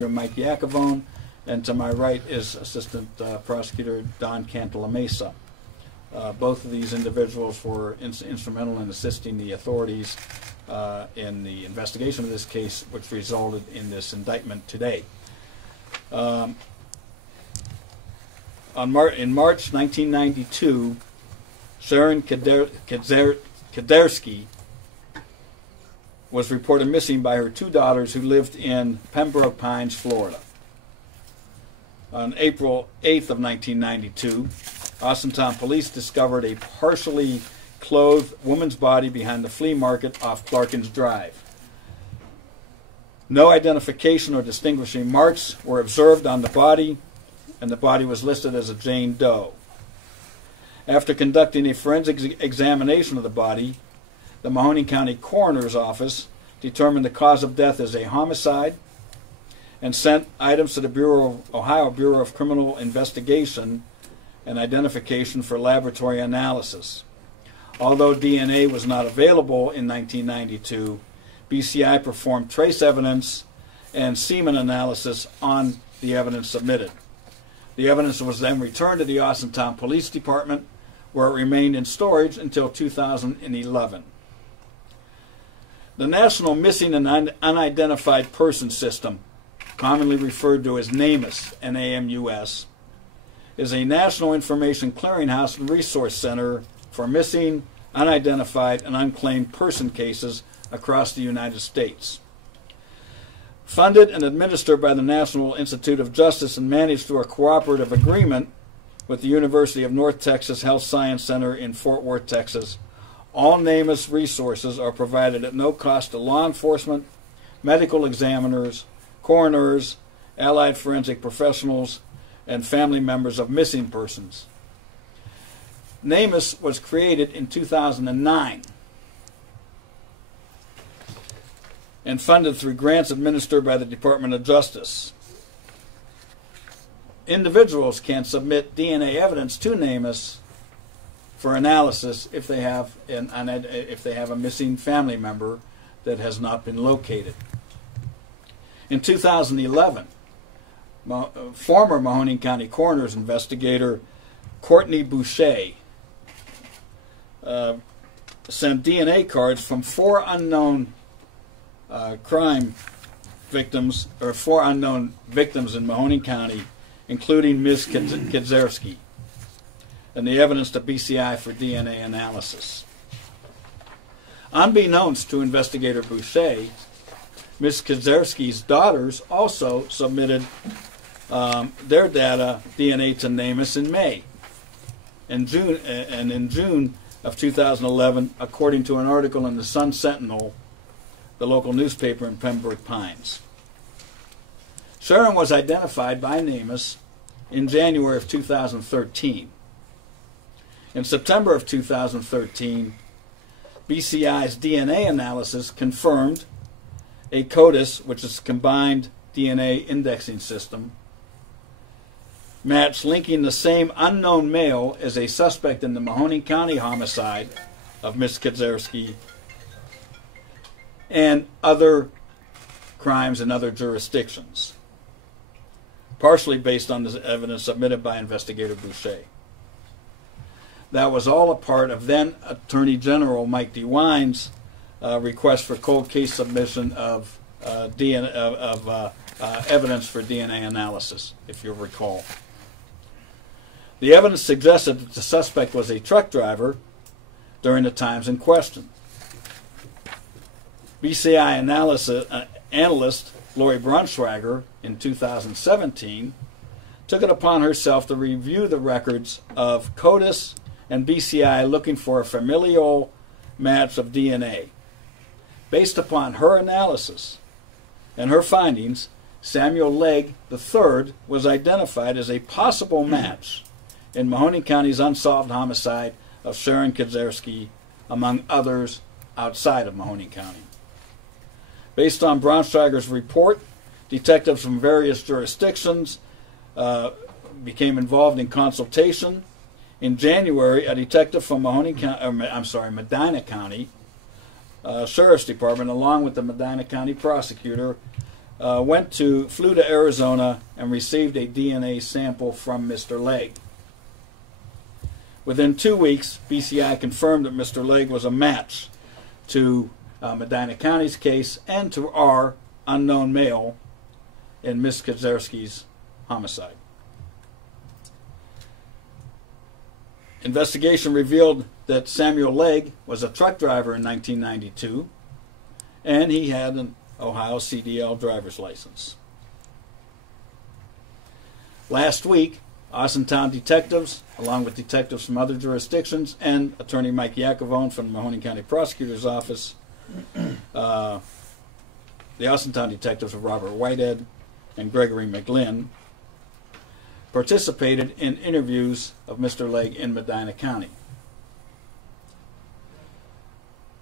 Mike Yakavone, and to my right is Assistant Prosecutor Don Cantalamessa. Both of these individuals were instrumental in assisting the authorities in the investigation of this case, which resulted in this indictment today. In March 1992, Sharon Kedersky was reported missing by her two daughters who lived in Pembroke Pines, Florida. On April 8th of 1992, Austintown police discovered a partially clothed woman's body behind the flea market off Clarkins Drive. No identification or distinguishing marks were observed on the body, and the body was listed as a Jane Doe. After conducting a forensic examination of the body, the Mahoning County Coroner's Office determined the cause of death as a homicide and sent items to the Ohio Bureau of Criminal Investigation and Identification for laboratory analysis. Although DNA was not available in 1992, BCI performed trace evidence and semen analysis on the evidence submitted. The evidence was then returned to the Austintown Police Department, where it remained in storage until 2011. The National Missing and Unidentified Person System, commonly referred to as NAMUS, N-A-M-U-S, is a national information clearinghouse and resource center for missing, unidentified, and unclaimed person cases across the United States. Funded and administered by the National Institute of Justice and managed through a cooperative agreement with the University of North Texas Health Science Center in Fort Worth, Texas, all NAMUS resources are provided at no cost to law enforcement, medical examiners, coroners, allied forensic professionals, and family members of missing persons. NAMUS was created in 2009 and funded through grants administered by the Department of Justice. Individuals can submit DNA evidence to NAMUS for analysis if they have a missing family member that has not been located. In 2011, former Mahoning County Coroner's investigator Courtney Boucher sent DNA cards from four unknown crime victims, or four unknown victims in Mahoning County, including Ms. Kedersky, and the evidence to BCI for DNA analysis. Unbeknownst to investigator Boucher, Ms. Kedersky's daughters also submitted their DNA to NAMUS in May. In June of 2011, according to an article in the Sun Sentinel, the local newspaper in Pembroke Pines. Sharon was identified by NAMUS in January of 2013. In September of 2013, BCI's DNA analysis confirmed a CODIS, which is Combined DNA Indexing System, match linking the same unknown male as a suspect in the Mahoning County homicide of Ms. Kedersky and other crimes in other jurisdictions, partially based on the evidence submitted by investigator Boucher. That was all a part of then Attorney General Mike DeWine's request for cold case submission of evidence for DNA analysis, if you'll recall. The evidence suggested that the suspect was a truck driver during the times in question. BCI analyst Lori Braunschweiger in 2017 took it upon herself to review the records of CODIS and BCI looking for a familial match of DNA. Based upon her analysis and her findings, Samuel Legg III was identified as a possible match in Mahoning County's unsolved homicide of Sharon Kedersky, among others outside of Mahoning County. Based on Braunschweiger's report, detectives from various jurisdictions became involved in consultation. In January, a detective from Medina County Sheriff's Department, along with the Medina County prosecutor, flew to Arizona and received a DNA sample from Mr. Legg. Within 2 weeks, BCI confirmed that Mr. Legg was a match to Medina County's case and to our unknown male in Ms. Kazerski's homicide. Investigation revealed that Samuel Legg was a truck driver in 1992, and he had an Ohio CDL driver's license. Last week, Austintown detectives, along with detectives from other jurisdictions, and Attorney Mike Iacovone from the Mahoning County Prosecutor's Office, the Austintown detectives of Robert Whitehead and Gregory McGlynn, participated in interviews of Mr. Legg in Medina County.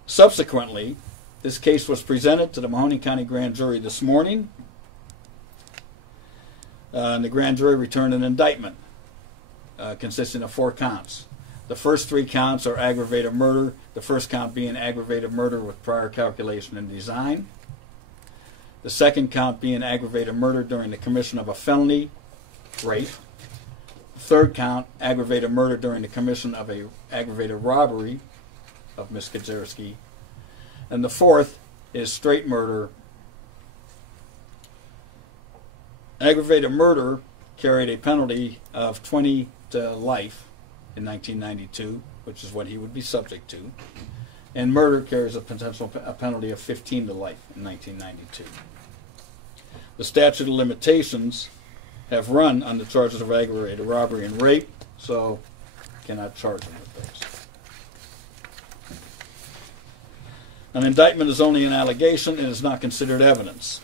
Subsequently, this case was presented to the Mahoning County Grand Jury this morning, and the Grand Jury returned an indictment consisting of 4 counts. The first 3 counts are aggravated murder, the first count being aggravated murder with prior calculation and design, the second count being aggravated murder during the commission of a felony rape, the third count aggravated murder during the commission of a aggravated robbery of Ms. Kazerski, and the fourth is straight murder. Aggravated murder carried a penalty of 20 to life in 1992, which is what he would be subject to, and murder carries a penalty of 15 to life in 1992. The statute of limitations have run on the charges of aggravated robbery and rape, so cannot charge them with those. An indictment is only an allegation and is not considered evidence.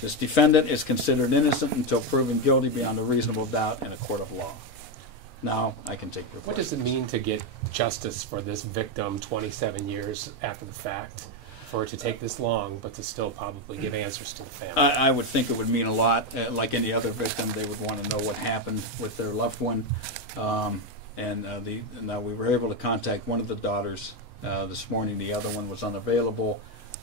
This defendant is considered innocent until proven guilty beyond a reasonable doubt in a court of law. Now I can take your questions. What does it mean to get justice for this victim 27 years after the fact? For it to take this long, but to still probably give answers to the family? I would think it would mean a lot. Like any other victim, they would want to know what happened with their loved one. Now we were able to contact one of the daughters this morning. The other one was unavailable,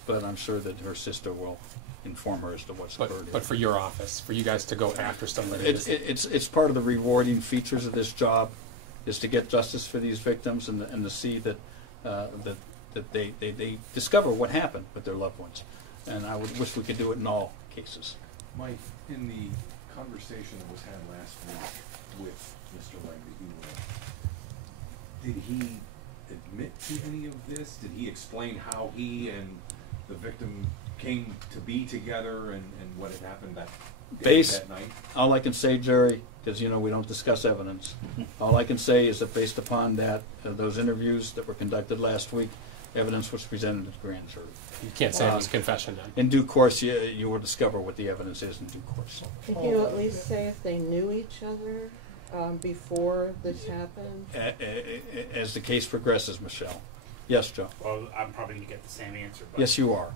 but I'm sure that her sister will inform her as to what's occurred. But for your office, for you guys to go after somebody, it's part of the rewarding features of this job, is to get justice for these victims and to see that they discover what happened with their loved ones. And I would wish we could do it in all cases. Mike, in the conversation that was had last week with Mr. Legg that you did he admit to any of this? Did he explain how he and the victim came to be together and what had happened that night? All I can say, Jerry, because we don't discuss evidence, all I can say is that based upon that those interviews that were conducted last week, evidence was presented to the grand jury. You can't say it was confession then. In due course, you will discover what the evidence is in due course. Could you at least say if they knew each other before this happened? As the case progresses, Michelle. Yes, Joe. Well, I'm probably going to get the same answer. But yes, you are.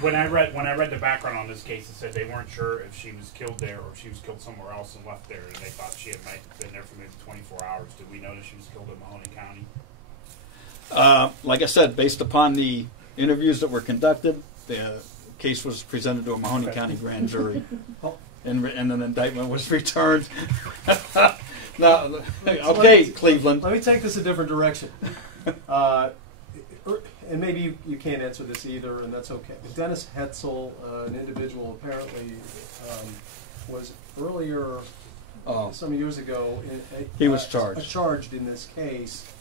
When I read the background on this case, it said they weren't sure if she was killed there or if she was killed somewhere else and left there, and they thought she might have been there for maybe 24 hours. Did we know that she was killed in Mahoning County? Like I said, based upon the interviews that were conducted, the case was presented to a Mahoning County grand jury, and an indictment was returned. Now, okay, Cleveland. Let me take this a different direction. And maybe you can't answer this either, and that's okay. But Dennis Hetzel, an individual apparently was earlier, some years ago, he was charged. Charged in this case.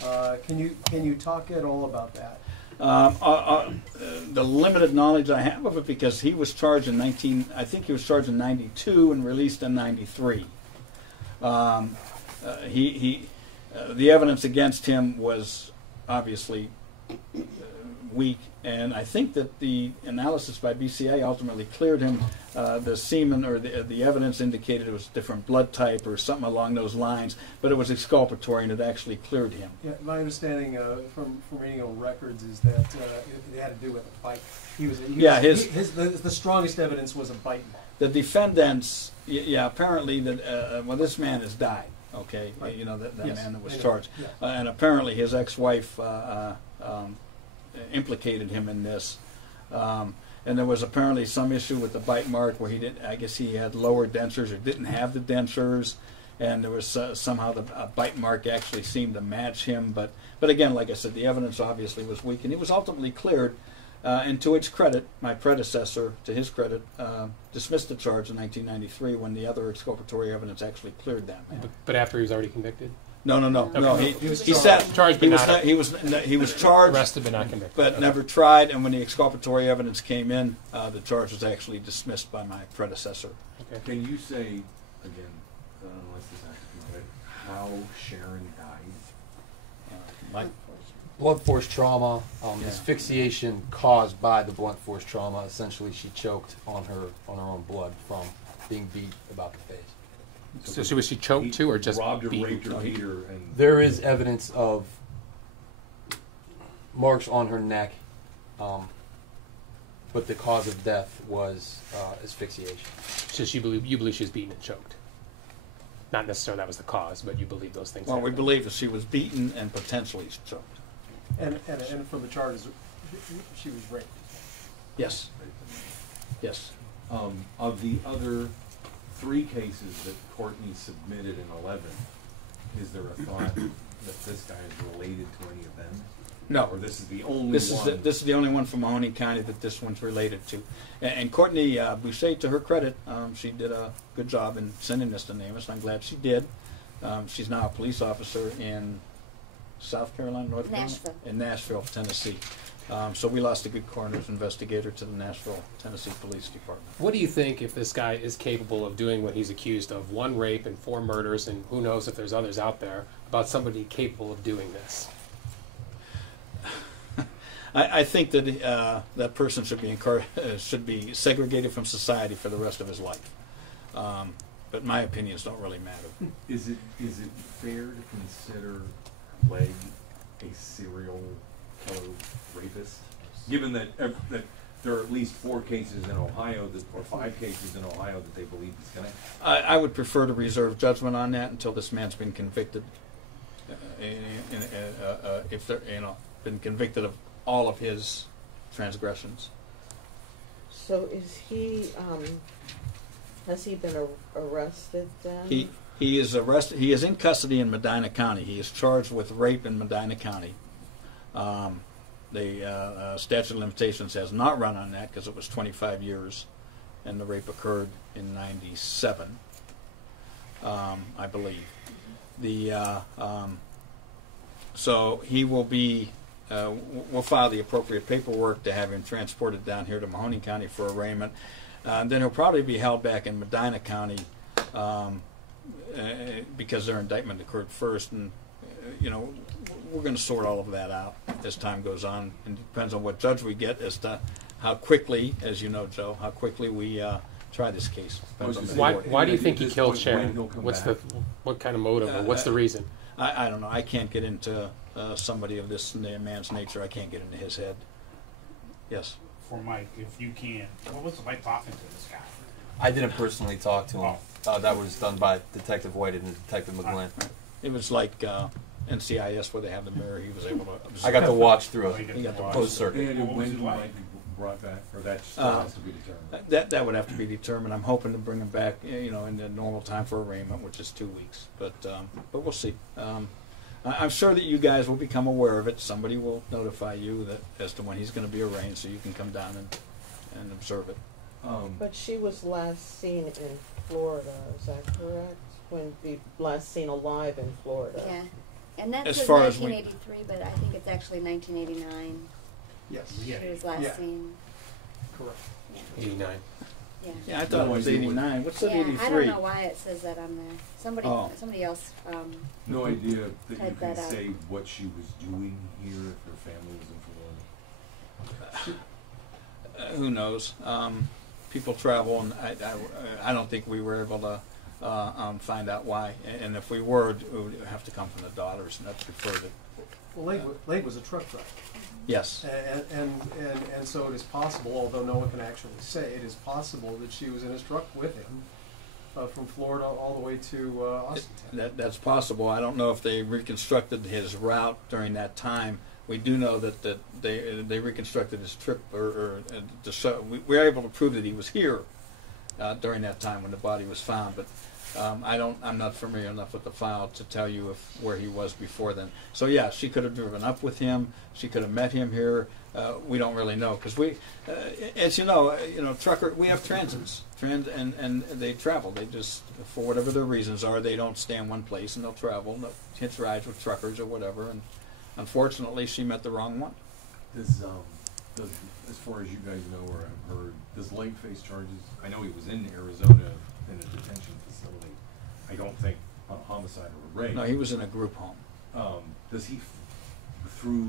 Can you talk at all about that? The limited knowledge I have of it, because he was charged in I think he was charged in 92 and released in 93. The evidence against him was obviously weak, and I think that the analysis by BCA ultimately cleared him. The semen or the evidence indicated it was different blood type or something along those lines, but it was exculpatory and it actually cleared him. Yeah, my understanding from reading on records is that it had to do with a bite. The strongest evidence was a bite. The defendants, apparently that this man has died. Okay, right. That yes. Man that was charged, yes. And apparently his ex-wife implicated him in this. And there was apparently some issue with the bite mark where he didn't. I guess he had lower dentures or didn't have the dentures, and there was somehow the bite mark actually seemed to match him. But again, like I said, the evidence obviously was weak, and he was ultimately cleared. And to its credit, my predecessor, to his credit, dismissed the charge in 1993 when the other exculpatory evidence actually cleared that man. But after he was already convicted? No. Okay. He sat Charged, but he was charged, arrested but not convicted. but never tried. And when the exculpatory evidence came in, the charge was actually dismissed by my predecessor. Okay. Can you say, again, unless this has to be read, how Sharon died? Mike? Blunt force trauma, Yeah. asphyxiation caused by the blunt force trauma. Essentially, she choked on her own blood from being beat about the face. So was she choked too, or just robbed or beaten? raped or beat her? And There is evidence of marks on her neck, but the cause of death was asphyxiation. So you believe she was beaten and choked? Not necessarily that was the cause, but you believe those things Well, we happened. believe that she was beaten and potentially choked. And for the charges, she was raped. Yes. Yes. of the other 3 cases that Courtney submitted in 11, is there a thought that this guy is related to any of them? No. Or this is the only This one? is the only one from Mahoning County that this one's related to. And Courtney Boucher, to her credit, she did a good job in sending this to NamUs, and I'm glad she did. She's now a police officer in South Carolina, North Carolina? Nashville. In Nashville, Tennessee. So we lost a good coroner's investigator to the Nashville, Tennessee Police Department. What do you think if this guy is capable of doing what he's accused of, 1 rape and 4 murders, and who knows if there's others out there, about somebody capable of doing this? I think that that person should be segregated from society for the rest of his life. But my opinions don't really matter. Is it fair to consider Legg a serial killer rapist? Given that there are at least 4 cases in Ohio, or 5 cases in Ohio that they believe he's connected. I would prefer to reserve judgment on that until this man's been convicted. If they're been convicted of all of his transgressions. So is he, has he been arrested then? He is arrested. He is in custody in Medina County. He is charged with rape in Medina County. The statute of limitations has not run on that because it was 25 years, and the rape occurred in '97, I believe. So he will be. We'll file the appropriate paperwork to have him transported down here to Mahoning County for arraignment. Then he'll probably be held back in Medina County because their indictment occurred first, and we're going to sort all of that out as time goes on. And it depends on what judge we get as to how quickly, as you know, Joe, how quickly we try this case. Why do you think he At this killed point, Sharon? when he'll come What's back? what kind of motive, or what's the reason? I don't know. I can't get into somebody of this man's nature. I can't get into his head. Yes. For Mike, if you can, what was it like talking to this guy? I didn't personally talk to him. That was done by Detective White and Detective McGlynn. It was like NCIS where they have the mirror. He was able to observe. I got to watch through He a got to watch. closed circuit. And What was when it he like? might be brought back, or that still has to be determined? That would have to be determined. I'm hoping to bring him back, in the normal time for arraignment, which is 2 weeks. But we'll see. I'm sure that you guys will become aware of it. Somebody will notify you as to when he's going to be arraigned, so you can come down and observe it. But she was last seen in Florida, is that correct? When be last seen alive in Florida? Yeah. And that As says far as we- 1983, but I think it's actually 1989. Yes, She was last Yeah. seen. correct. 89. Yeah. Yeah, I thought it was No idea what- 89. What's that, Yeah, 83? I don't know why it says that on there. Oh. Somebody else. No idea that you Type can that out. say what she was doing here if her family was in Florida. Who knows? People travel, and I don't think we were able to find out why. And if we were, it would have to come from the daughters, and that's referred to. Well, Legg was a truck driver. Yes. And so it is possible, although no one can actually say, it is possible that she was in his truck with him from Florida all the way to Austintown. That's possible. I don't know if they reconstructed his route during that time, We do know that they reconstructed his trip, we were able to prove that he was here during that time when the body was found. But I'm not familiar enough with the file to tell you where he was before then. So yeah, she could have driven up with him. She could have met him here. We don't really know because as you know, trucker. We have transits, and they travel. They just, for whatever their reasons are, they don't stay in one place and they'll travel. They'll hitch rides with truckers or whatever. And unfortunately, she met the wrong one. Does as far as you guys know or have heard, does Legg face charges? I know he was in Arizona in a detention facility. I don't think on a homicide or a rape. No, he was in a group home. Does he, through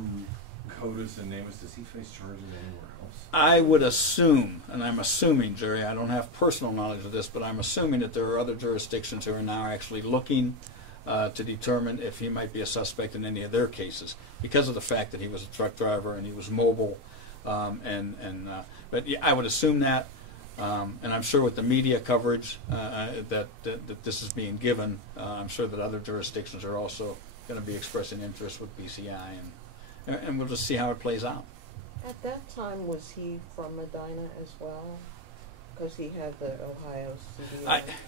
CODIS and NAMUS, does he face charges anywhere else? I would assume, and I'm assuming, Jerry, I don't have personal knowledge of this, but I'm assuming that there are other jurisdictions who are now actually looking to determine if he might be a suspect in any of their cases because of the fact that he was a truck driver and he was mobile. But yeah, I would assume that, and I'm sure with the media coverage that this is being given, I'm sure that other jurisdictions are also going to be expressing interest with BCI, and we'll just see how it plays out. At that time, was he from Medina as well? Because he had the Ohio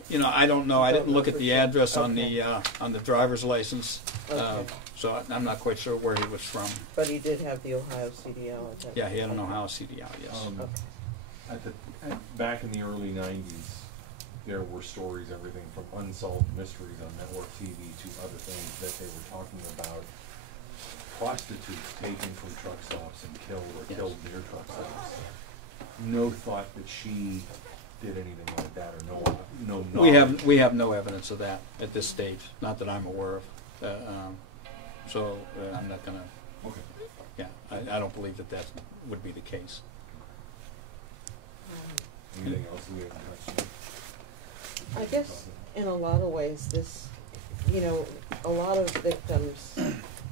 CDL. I don't know. I didn't look at the address on the driver's license, Okay. so I'm not quite sure where he was from. But he did have the Ohio CDL at that Yeah, he had an Ohio CDL. Yes. Okay. Back in the early 90s, there were stories, everything from unsolved mysteries on network TV to other things that they were talking about prostitutes taken from truck stops and killed or killed near truck stops. No thought that she did anything like that, or no knowledge. We have no evidence of that at this stage, not that I'm aware of. So I'm not going to. Okay. Yeah, I don't believe that would be the case. Anything else we haven't touched on? I guess in a lot of ways, this, a lot of victims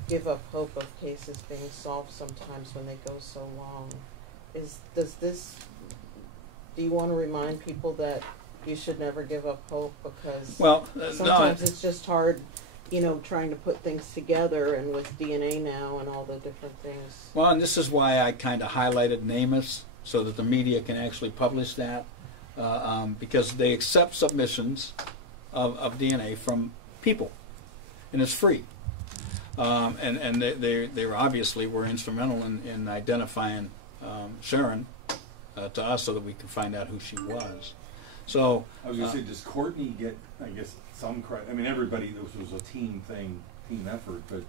give up hope of cases being solved sometimes when they go so long. Do you want to remind people that you should never give up hope because sometimes it's just hard, trying to put things together, and with DNA now and all the different things. Well, and this is why I kind of highlighted NAMUS so that the media can actually publish that, because they accept submissions of DNA from people, and it's free. And they obviously were instrumental in identifying Sharon to us so that we could find out who she was. So I was going to say, does Courtney get, I guess, some credit? I mean, everybody, this was a team thing, team effort, but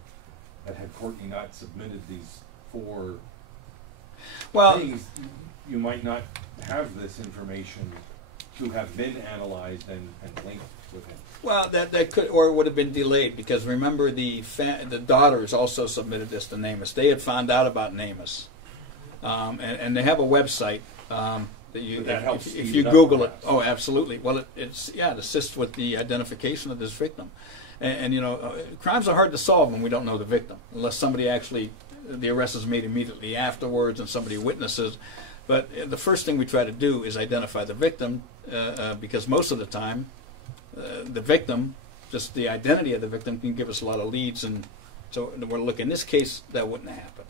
had Courtney not submitted these 4 things, you might not have this information to have been analyzed and linked with him. Well, that could, or would have been delayed, because remember the daughters also submitted this to NAMUS. They had found out about NAMUS, and they have a website that you, if you Google it. Oh, absolutely. Well, it assists with the identification of this victim, and crimes are hard to solve when we don't know the victim, unless somebody actually, the arrest is made immediately afterwards and somebody witnesses. But the first thing we try to do is identify the victim, because most of the time, the victim, just the identity of the victim, can give us a lot of leads, and so we're looking. In this case, that wouldn't happen,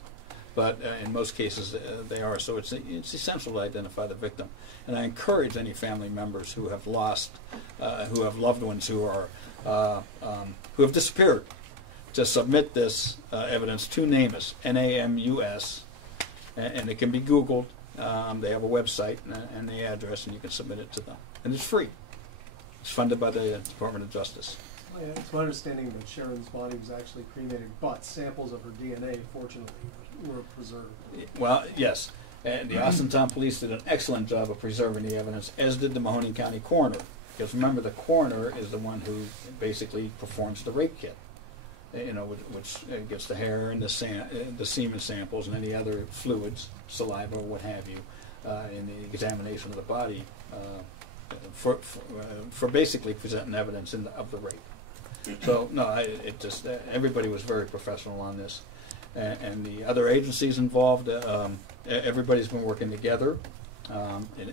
but in most cases they are. So it's essential to identify the victim, and I encourage any family members who have lost, who have loved ones who have disappeared, to submit this evidence to NAMUS, NAMUS, and it can be Googled. They have a website and the address, and you can submit it to them, and it's free. It's funded by the Department of Justice. Yeah, it's my understanding that Sharon's body was actually cremated, but samples of her DNA, fortunately, were preserved. Well, yes. And the Austintown police did an excellent job of preserving the evidence, as did the Mahoning County coroner. Because remember, the coroner is the one who basically performs the rape kit, which gets the hair and the semen samples and any other fluids, saliva, or what have you, in the examination of the body. For basically presenting evidence of the rape. So no, everybody was very professional on this, and the other agencies involved. Everybody's been working together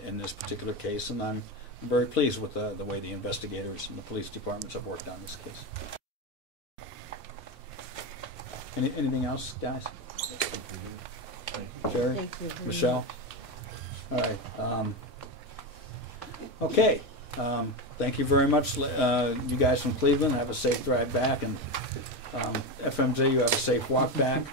in this particular case, and I'm very pleased with the way the investigators and the police departments have worked on this case. Anything else, guys? Jerry? Thank you. Michelle? All right. Okay. Thank you very much, you guys from Cleveland. Have a safe drive back, and FMJ, you have a safe walk back.